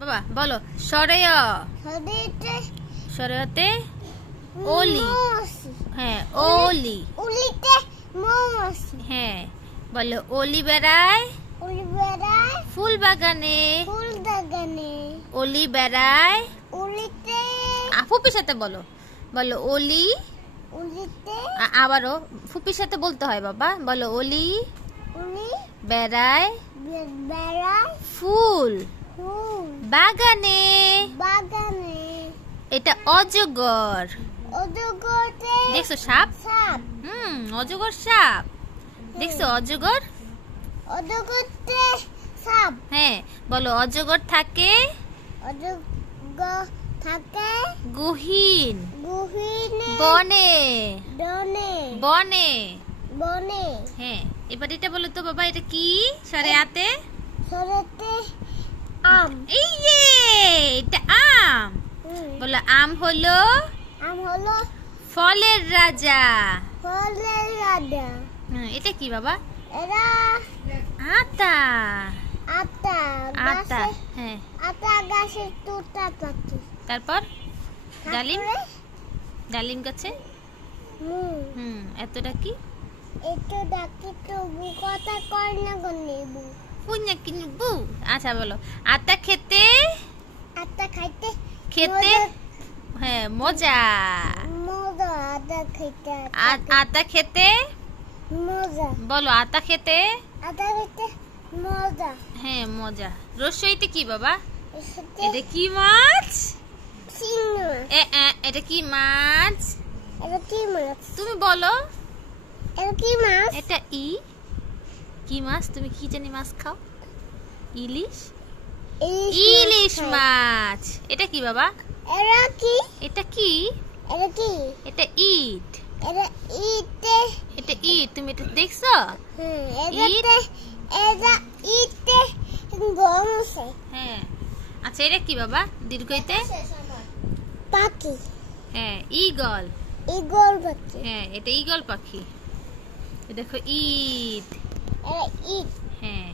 বাবা বলো সরেয় সরেয়তে ওলি। হ্যাঁ ওলি। হ্যাঁ বলো ওলি বেড়ায় ফুল বাগানে। ওলি বেড়ায় ফুপির সাথে বলো। বলো ওলি। আবারও ফুপির সাথে বলতে হয় বাবা। বলো ওলি বেড়ায় ফুল বাগানে। এটা অজগর। দেখছো সাপ? অজগর সাপ দেখছো? অজগর হ্যাঁ বলো অজগর থাকে গহীন বনে। হ্যাঁ এবার এটা বলো তো বাবা, এটা কি? সরেয়াতে আম। এই যে এটা আম। বলো আম হলো ফলের রাজা। এটা কি বাবা? আতা। আতা হ্যাঁ। গাছের তোতা পাখি। তারপর ডালিম গাছে। এতটা কি? একটু ডাকি তবু কথা কর না গো নেবু। আচ্ছা বলো আতা খেতে খাইতে হ্যাঁ মজা। আতা খেতে বলো আতা খেতে মজা। হ্যাঁ মজা। রসইতে কি বাবা? এটা কি মাছ? এটা কি মাছ? তুমি বলো। এটা কি মাছ? তুমি কি জানি মাছ খাও? ইলিশ মাছ। এটা কি বাবা? এটা কি? এটা ইট। এটা ইট। তুমি এটা দেখছো? হ্যাঁ আচ্ছা এটা কি বাবা? দীর্ঘইতে পাখি। হ্যাঁ ঈগল পাখি। হ্যাঁ এটা ঈগল পাখি। দেখো ইট। ইট। হ্যাঁ